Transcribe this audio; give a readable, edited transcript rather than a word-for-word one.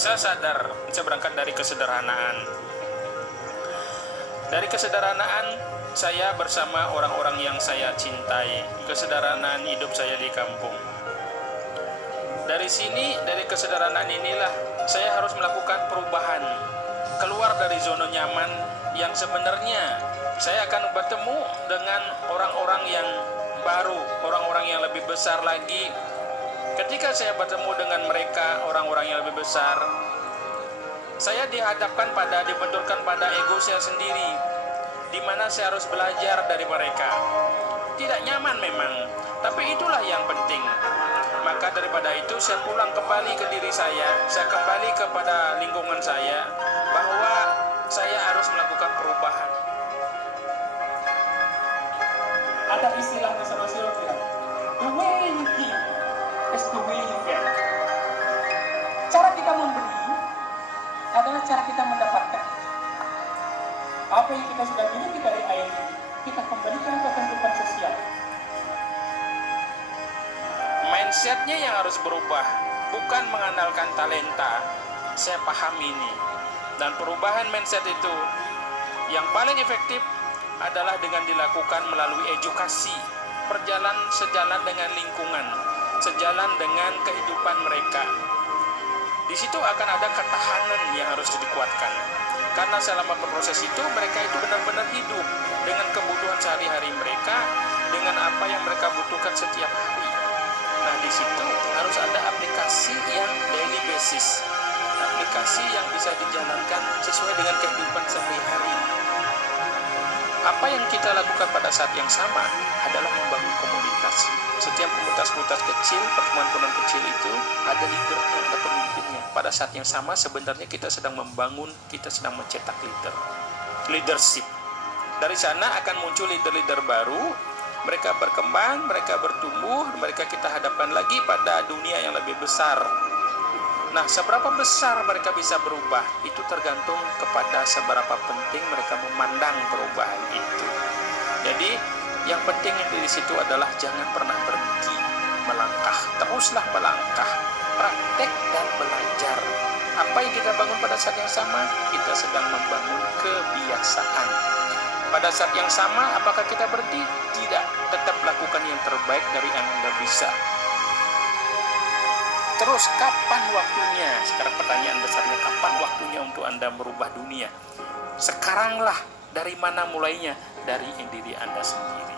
Saya sadar, saya berangkat dari kesederhanaan. Dari kesederhanaan, saya bersama orang-orang yang saya cintai. Kesederhanaan hidup saya di kampung. Dari sini, dari kesederhanaan inilah, saya harus melakukan perubahan. Keluar dari zona nyaman yang sebenarnya saya akan bertemu dengan orang-orang yang baru, orang-orang yang lebih besar lagi. Ketika saya bertemu dengan mereka, orang-orang yang lebih besar, saya dibenturkan pada ego saya sendiri, di mana saya harus belajar dari mereka. Tidak nyaman memang, tapi itulah yang penting. Maka daripada itu saya pulang kembali ke diri saya kembali kepada lingkungan saya, bahwa saya harus melakukan perubahan. Ada istilah bahasa Sylvia, the way you give is the way you get. Cara kita memberi adalah cara kita mendapatkan. Apa yang kita sudah miliki dari air ini, kita kembalikan ke kehidupan sosial. Mindsetnya yang harus berubah, bukan mengandalkan talenta. Saya paham ini. Dan perubahan mindset itu yang paling efektif adalah dengan dilakukan melalui edukasi, sejalan dengan lingkungan, sejalan dengan kehidupan mereka. Di situ akan ada ketahanan yang harus dikuatkan. Karena selama proses itu, mereka itu benar-benar hidup dengan kebutuhan sehari-hari mereka, dengan apa yang mereka butuhkan setiap hari. Nah, di situ harus ada aplikasi yang daily basis, aplikasi yang bisa dijalankan sesuai dengan kehidupan sehari-hari. Apa yang kita lakukan pada saat yang sama adalah membangun komunitas. Setiap komunitas kecil, pertemuan kecil itu ada leadernya, ada pemimpinnya. Pada saat yang sama sebenarnya kita sedang membangun, kita sedang mencetak leadership. Dari sana akan muncul leader-leader baru, mereka berkembang, mereka bertumbuh, mereka kita hadapkan lagi pada dunia yang lebih besar. Nah, seberapa besar mereka bisa berubah, itu tergantung kepada seberapa penting mereka memandang perubahan itu. Jadi, yang penting di situ adalah jangan pernah berhenti melangkah, teruslah melangkah, praktek dan belajar. Apa yang kita bangun pada saat yang sama, kita sedang membangun kebiasaan. Pada saat yang sama, apakah kita berhenti? Tidak, tetap lakukan yang terbaik dari yang Anda bisa. Terus kapan waktunya? Sekarang pertanyaan besarnya, kapan waktunya untuk Anda merubah dunia? Sekaranglah. Dari mana mulainya? Dari diri Anda sendiri.